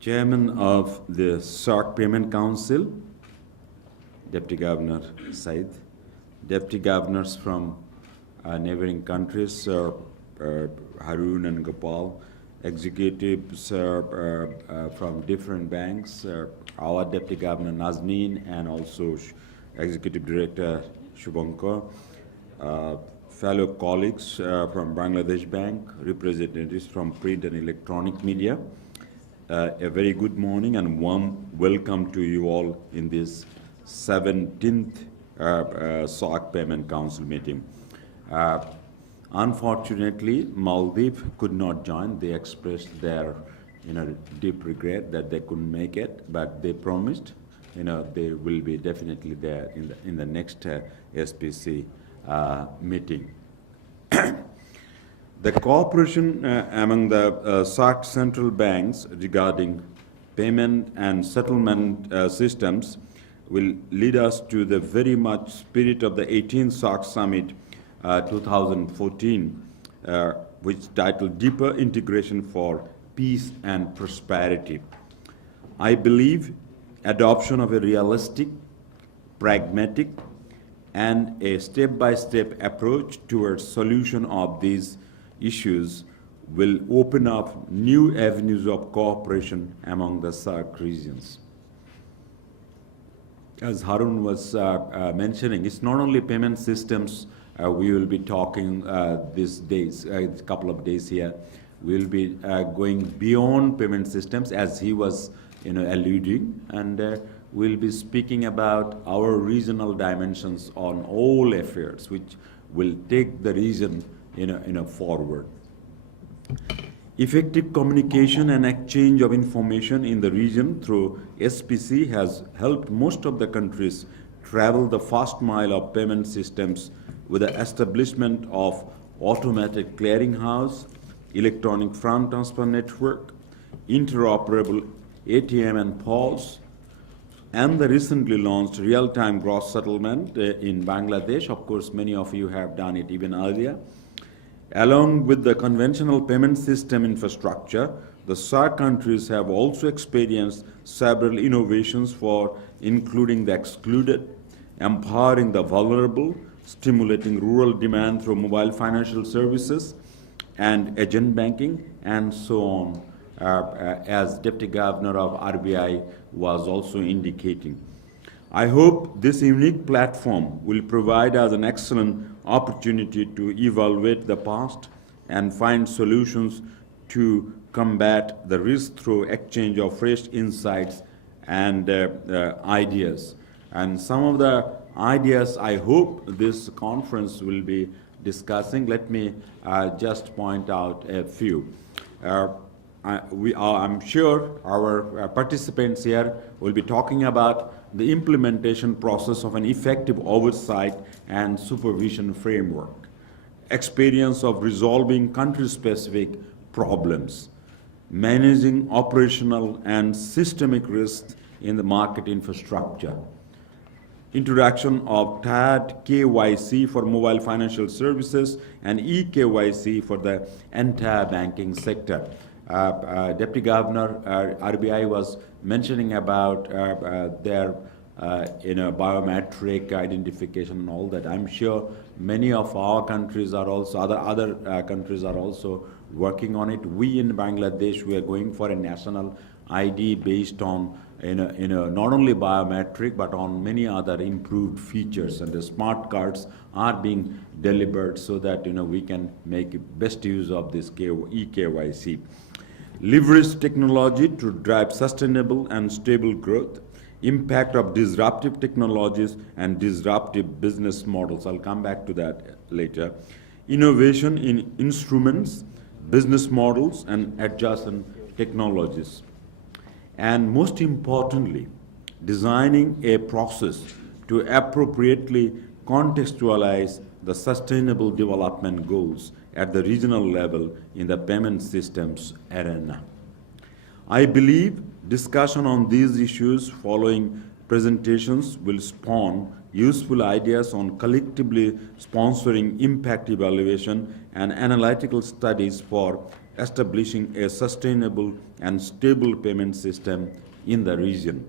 Chairman of the SAARC Payment Council, Deputy Governor Said, Deputy Governors from neighboring countries, Harun and Gopal, executives from different banks, our Deputy Governor Nazneen, and also Executive Director Shubhankar, fellow colleagues from Bangladesh Bank, representatives from print and electronic media. A very good morning and warm welcome to you all in this 17th SAARC Payment Council meeting. Unfortunately, Maldives could not join. They expressed their deep regret that they couldn't make it, but they promised they will be definitely there in the next SPC meeting. The cooperation among the SAARC central banks regarding payment and settlement systems will lead us to the very much spirit of the 18th SAARC Summit 2014, which titled Deeper Integration for Peace and Prosperity. I believe adoption of a realistic, pragmatic, and a step-by-step approach towards solution of these issues will open up new avenues of cooperation among the SAARC regions. As Harun was mentioning, it's not only payment systems we will be talking these days, a couple of days here. We'll be going beyond payment systems, as he was alluding, and we'll be speaking about our regional dimensions on all affairs, which will take the region forward. Effective communication and exchange of information in the region through SPC has helped most of the countries travel the first mile of payment systems with the establishment of automatic clearinghouse, electronic fund transfer network, interoperable ATM and POS, and the recently launched real-time gross settlement in Bangladesh. Of course, many of you have done it even earlier. Along with the conventional payment system infrastructure, the SAARC countries have also experienced several innovations for including the excluded, empowering the vulnerable, stimulating rural demand through mobile financial services and agent banking, and so on, as Deputy Governor of RBI was also indicating. I hope this unique platform will provide us an excellent opportunity to evaluate the past and find solutions to combat the risk through exchange of fresh insights and ideas. And some of the ideas I hope this conference will be discussing, let me just point out a few. I'm sure our participants here will be talking about the implementation process of an effective oversight and supervision framework, experience of resolving country-specific problems, managing operational and systemic risks in the market infrastructure, introduction of TAD KYC for mobile financial services and eKYC for the entire banking sector. Deputy Governor RBI was mentioning about their biometric identification and all that. I'm sure many of our countries are also, other countries are also working on it. We in Bangladesh, we are going for a national ID based on not only biometric but on many other improved features, and the smart cards are being delivered so that we can make best use of this eKYC. Leverage technology to drive sustainable and stable growth, impact of disruptive technologies and disruptive business models. I'll come back to that later. Innovation in instruments, business models, and adjacent technologies. And most importantly, designing a process to appropriately contextualize the sustainable development goals at the regional level in the payment systems arena. I believe discussion on these issues following presentations will spawn useful ideas on collectively sponsoring impact evaluation and analytical studies for establishing a sustainable and stable payment system in the region.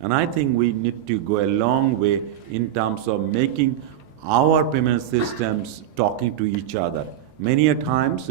And I think we need to go a long way in terms of making our payment systems talking to each other. Many a times,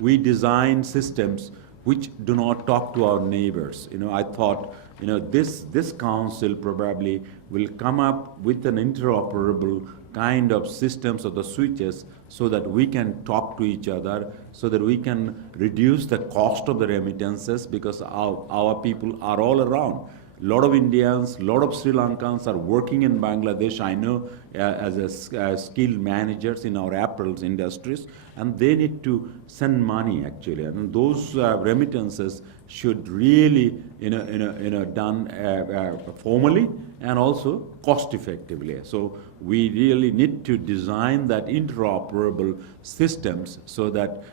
we design systems which do not talk to our neighbors. I thought, this council probably will come up with an interoperable kind of systems of the switches so that we can talk to each other, so that we can reduce the cost of the remittances, because our people are all around. A lot of Indians, a lot of Sri Lankans are working in Bangladesh, I know, as skilled managers in our apparel industries, and they need to send money actually. And those remittances should really, done formally and also cost effectively. So we really need to design that interoperable systems so that,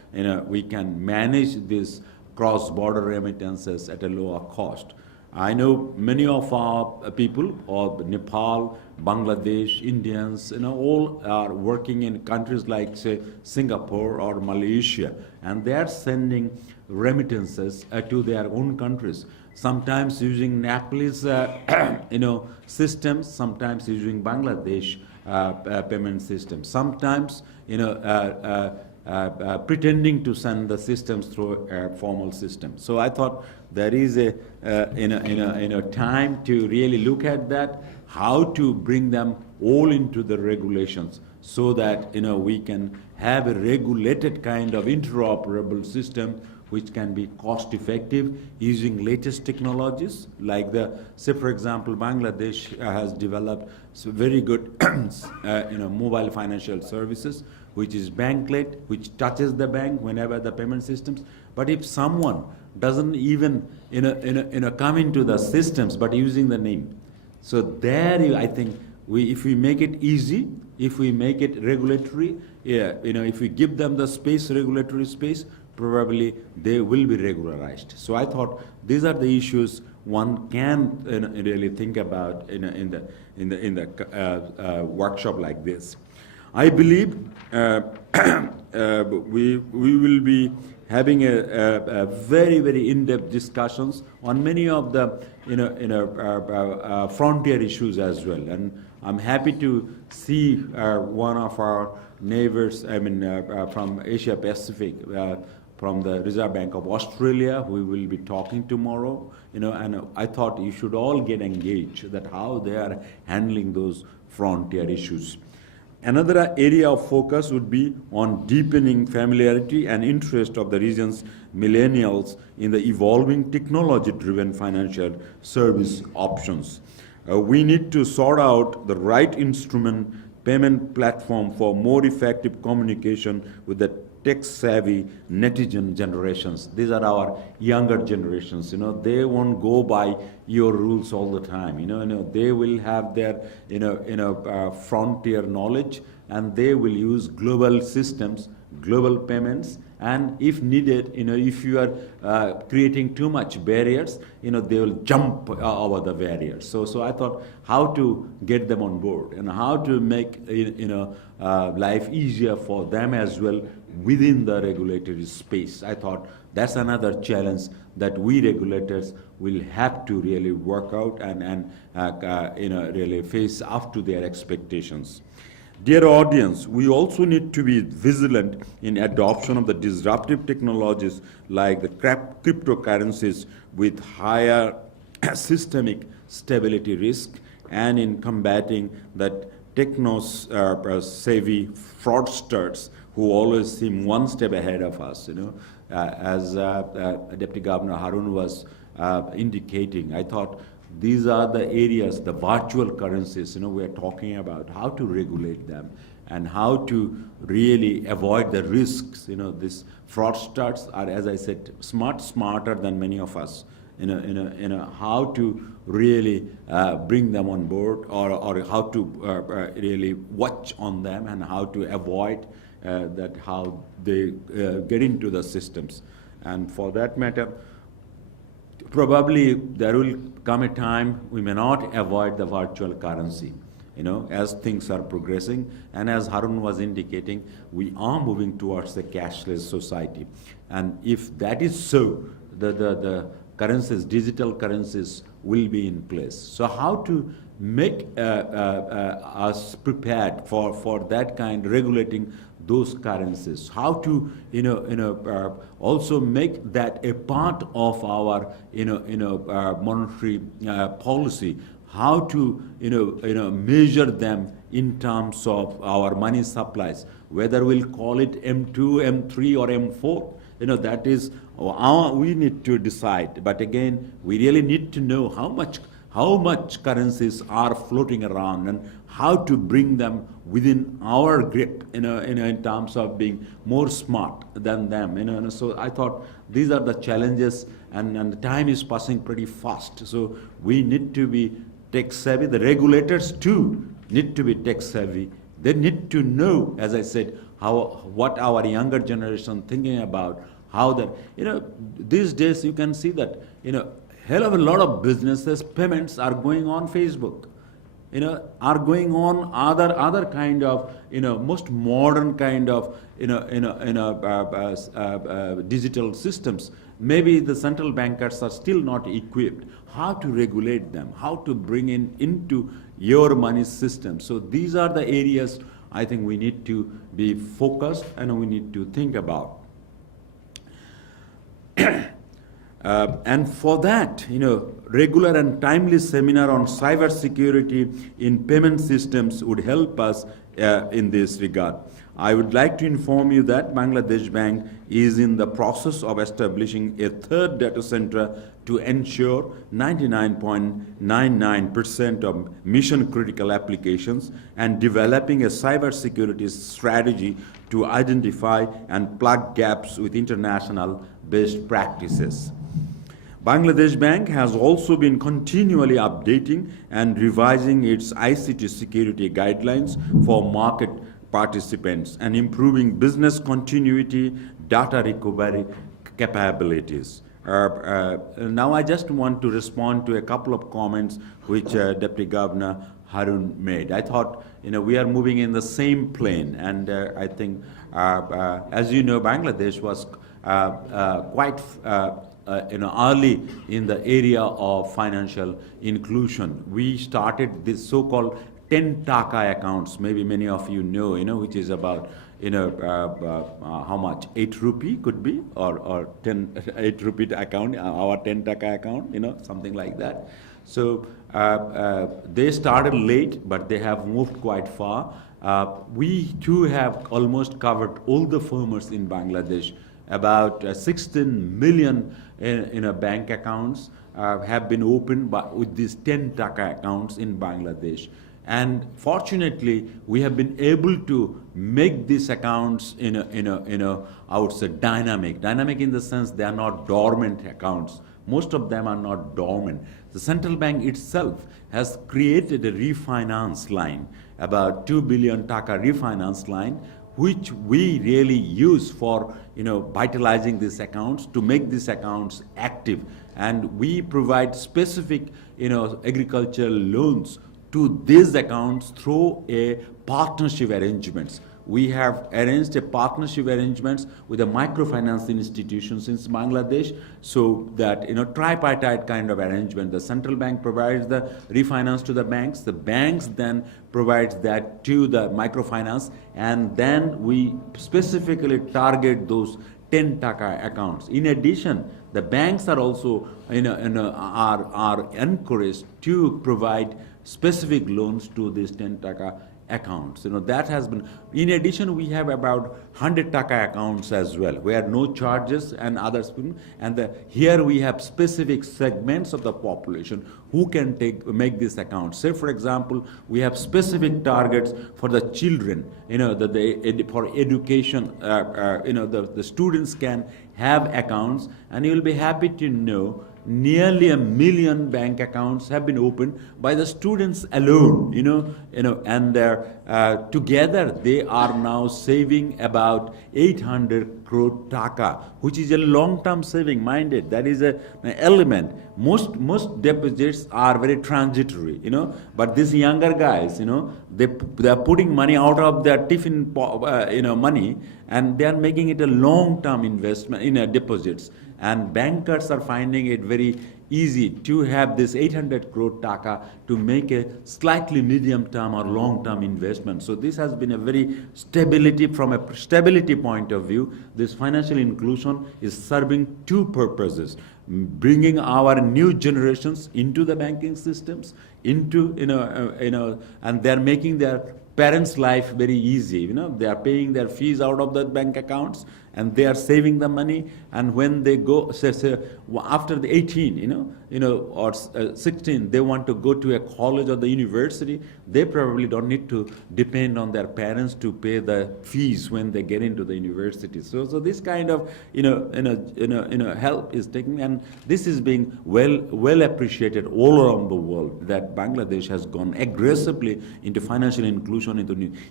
we can manage these cross-border remittances at a lower cost. I know many of our people of Nepal, Bangladesh, Indians, all are working in countries like, say, Singapore or Malaysia, and they are sending remittances to their own countries. Sometimes using Nepalese, systems, sometimes using Bangladesh payment systems, sometimes, pretending to send the systems through a formal system. So I thought there is a time to really look at that, how to bring them all into the regulations so that we can have a regulated kind of interoperable system which can be cost effective using latest technologies like say for example, Bangladesh has developed very good mobile financial services, which is banklet, which touches the bank whenever the payment systems. But if someone doesn't even come into the systems but using the name, so there I think if we make it easy, if we make it regulatory, if we give them the space, regulatory space, probably they will be regularized. So I thought these are the issues one can really think about in the workshop like this. I believe we will be having a very, very in-depth discussions on many of the frontier issues as well. And I'm happy to see one of our neighbors, from Asia Pacific, from the Reserve Bank of Australia, who we will be talking tomorrow. And I thought you should all get engaged that how they are handling those frontier issues. Another area of focus would be on deepening familiarity and interest of the region's millennials in the evolving technology-driven financial service options. We need to sort out the right instrument payment platform for more effective communication with the tech-savvy netizen generations. These are our younger generations. They won't go by your rules all the time. They will have their frontier knowledge, and they will use global systems, global payments, and if needed, if you are creating too much barriers, they will jump over the barriers. So I thought how to get them on board and how to make life easier for them as well within the regulatory space. I thought that's another challenge that we regulators will have to really work out and really face up to their expectations. Dear audience, we also need to be vigilant in adoption of the disruptive technologies like the cryptocurrencies with higher systemic stability risk, and in combating that techno-savvy fraudsters who always seem one step ahead of us. As Deputy Governor Harun was indicating, I thought these are the areas, the virtual currencies, we are talking about how to regulate them and how to really avoid the risks. These fraudsters are, as I said, smarter than many of us. How to really bring them on board, or how to really watch on them, and how to avoid that how they get into the systems. And for that matter, probably there will come a time we may not avoid the virtual currency. as things are progressing. And as Harun was indicating, we are moving towards a cashless society. And if that is so, the currencies, digital currencies will be in place. So how to make us prepared for that kind, regulating those currencies, how to also make that a part of our monetary policy, how to measure them in terms of our money supplies, whether we'll call it M2, M3 or M4. That is we need to decide. But again, we really need to know how much currencies are floating around and how to bring them within our grip, in terms of being more smart than them. So I thought these are the challenges, and the time is passing pretty fast. So we need to be tech savvy. The regulators too need to be tech savvy. They need to know, as I said, what our younger generation thinking about, how that, these days you can see that, hell of a lot of businesses, payments are going on Facebook, are going on other kind of, most modern kind of, digital systems. Maybe the central bankers are still not equipped. How to regulate them, how to bring into your money system. So these are the areas I think we need to be focused and we need to think about. And for that, regular and timely seminar on cyber security in payment systems would help us in this regard. I would like to inform you that Bangladesh Bank is in the process of establishing a third data center to ensure 99.99% of mission-critical applications and developing a cybersecurity strategy to identify and plug gaps with international best practices. Bangladesh Bank has also been continually updating and revising its ICT security guidelines for market participants and improving business continuity, data recovery capabilities. Now I just want to respond to a couple of comments which Deputy Governor Harun made. I thought, we are moving in the same plane, and I think, as you know, Bangladesh was quite early in the area of financial inclusion. We started this so-called 10 taka accounts, maybe many of you know, which is about, how much, 8 rupee could be, or 8 rupee account, our 10 taka account, something like that. So they started late, but they have moved quite far. We too have almost covered all the farmers in Bangladesh. About 16 million bank accounts have been opened with these 10 taka accounts in Bangladesh. And fortunately, we have been able to make these accounts I would say dynamic. Dynamic in the sense they are not dormant accounts. Most of them are not dormant. The central bank itself has created a refinance line, about 2 billion taka refinance line, which we really use for vitalizing these accounts, to make these accounts active. And we provide specific agricultural loans to these accounts through a partnership arrangements. We have arranged a partnership arrangements with the microfinance institutions in Bangladesh, so that tripartite kind of arrangement. The central bank provides the refinance to the banks then provides that to the microfinance, and then we specifically target those 10 taka accounts. In addition, the banks are also are encouraged to provide specific loans to these 10 taka accounts. That has been, in addition, we have about 100 taka accounts as well, where no charges and others, and here we have specific segments of the population who can make this account. Say, for example, we have specific targets for the children, for education, the students can have accounts, and you will be happy to know nearly 1 million bank accounts have been opened by the students alone, and together they are now saving about 800 crore taka, which is a long-term saving, minded. That is an element. Most deposits are very transitory, but these younger guys, they are putting money out of their tiffin, money, and they are making it a long-term investment in deposits. And bankers are finding it very easy to have this 800 crore taka to make a slightly medium-term or long-term investment. So this has been a very from a stability point of view, this financial inclusion is serving two purposes: bringing our new generations into the banking systems, and they're making their parents' life very easy. They are paying their fees out of the bank accounts, and they are saving the money. And when they go, say after the 18, or 16, they want to go to a college or the university, they probably don't need to depend on their parents to pay the fees when they get into the university. So this kind of help is taking, and this is being well appreciated all around the world, that Bangladesh has gone aggressively into financial inclusion.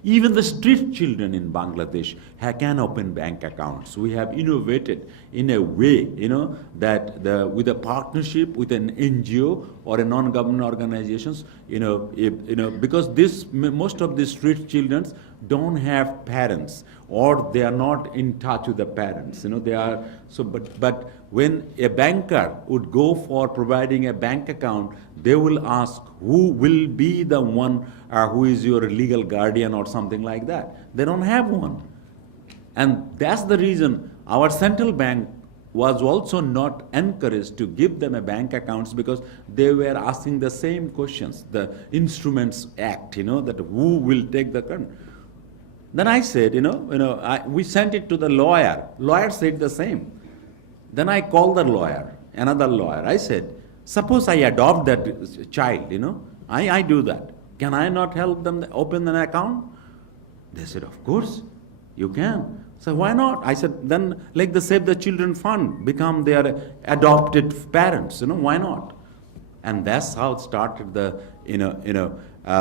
Even the street children in Bangladesh can open bank accounts. We have innovated in a way, that with a partnership with an NGO or a non-government organizations, because most of these street children don't have parents, or they are not in touch with the parents. They are but when a banker would go for providing a bank account, they will ask who will be the one who is your legal guardian or something like that. They don't have one. And that's the reason our central bank was also not encouraged to give them a bank accounts, because they were asking the same questions, the Instruments Act, that who will take the current. Then I said, we sent it to the lawyer. Lawyer said the same. Then I called the lawyer, another lawyer. I said, suppose I adopt that child, I do that. Can I not help them open an account? They said, of course, you can. So why not? I said, then like the Save the Children Fund, become their adopted parents, why not? And that's how it started the,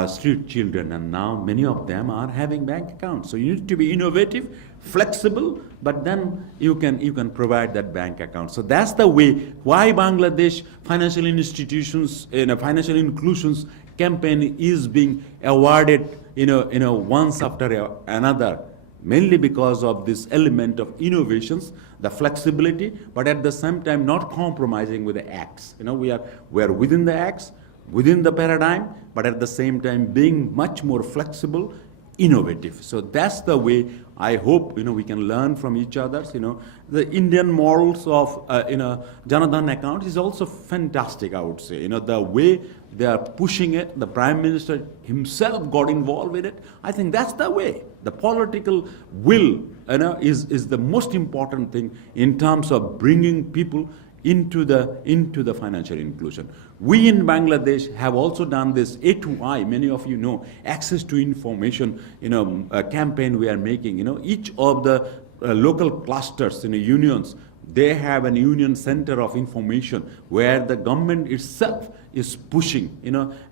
street children, and now many of them are having bank accounts. So you need to be innovative, flexible, but then you can provide that bank account. So that's the way why Bangladesh financial institutions, financial inclusions campaign is being awarded, once after another, mainly because of this element of innovations, the flexibility, but at the same time not compromising with the acts. We are within the acts, within the paradigm, but at the same time being much more flexible, innovative. So that's the way I hope we can learn from each other. The Indian models of Janadhan account is also fantastic, I would say. The way they are pushing it, the Prime Minister himself got involved with it. I think that's the way. The political will is the most important thing in terms of bringing people into the financial inclusion. We in Bangladesh have also done this A2I, many of you know, access to information, campaign we are making. Each of the local clusters, unions, they have an union center of information where the government itself is pushing,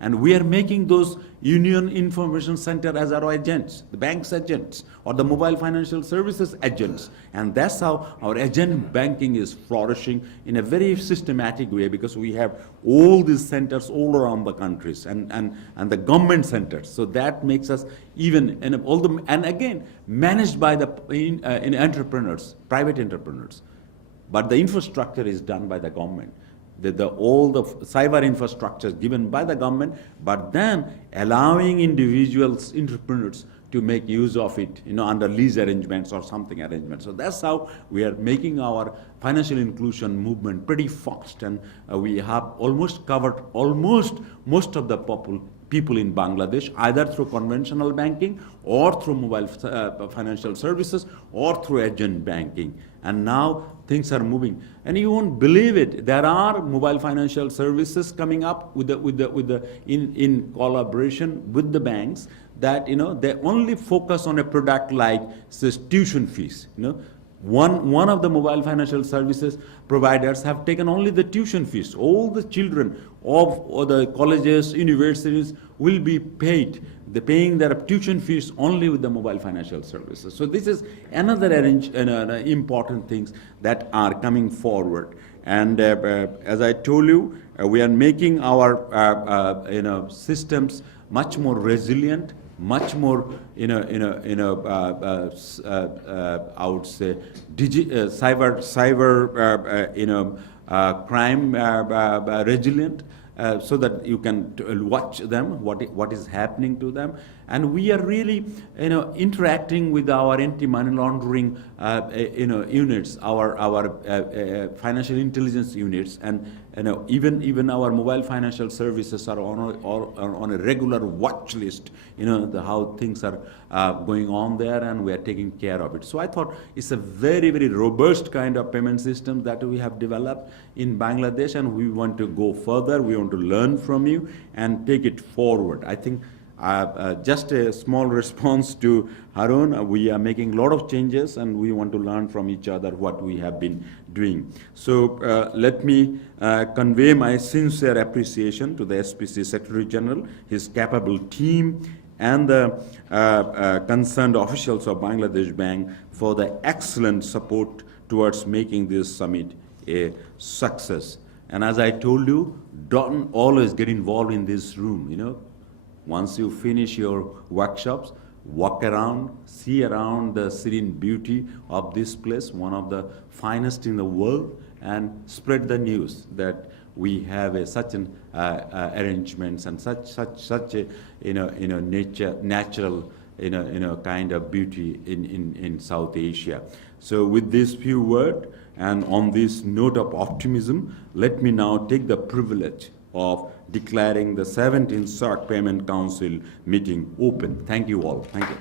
and we are making those union information center as our agents, the bank's agents, or the mobile financial services agents. And that's how our agent banking is flourishing in a very systematic way, because we have all these centers all around the countries and the government centers. So that makes us even, and again, managed by the entrepreneurs, private entrepreneurs. But the infrastructure is done by the government. All the cyber infrastructure is given by the government, but then allowing individuals, entrepreneurs, to make use of it, under lease arrangements or something arrangements. So that's how we are making our financial inclusion movement pretty fast, and we have almost covered most of the people in Bangladesh, either through conventional banking or through mobile financial services or through agent banking. And now things are moving, and you won't believe it. There are mobile financial services coming up in collaboration with the banks that they only focus on a product like, say, tuition fees. One of the mobile financial services providers have taken only the tuition fees. All the children of the colleges, universities will be paid. They're paying their tuition fees only with the mobile financial services. So this is another important things that are coming forward. And as I told you, we are making our systems much more resilient, much more, I would say, cyber crime resilient, so that you can watch them, what is happening to them. And we are really, interacting with our anti-money laundering, units, our financial intelligence units, and even our mobile financial services are on a regular watch list. How things are going on there, and we are taking care of it. So I thought it's a very, very robust kind of payment system that we have developed in Bangladesh, and we want to go further. We want to learn from you and take it forward. I think. Just a small response to Harun, we are making a lot of changes, and we want to learn from each other what we have been doing. So let me convey my sincere appreciation to the SPC Secretary General, his capable team, and the concerned officials of Bangladesh Bank for the excellent support towards making this summit a success. And as I told you, don't always get involved in this room, Once you finish your workshops, walk around, see around the serene beauty of this place, one of the finest in the world, and spread the news that we have such an arrangements and such a natural kind of beauty in South Asia. So with these few words and on this note of optimism, let me now take the privilege of declaring the 17th SAARC Payment Council meeting open. Thank you all. Thank you.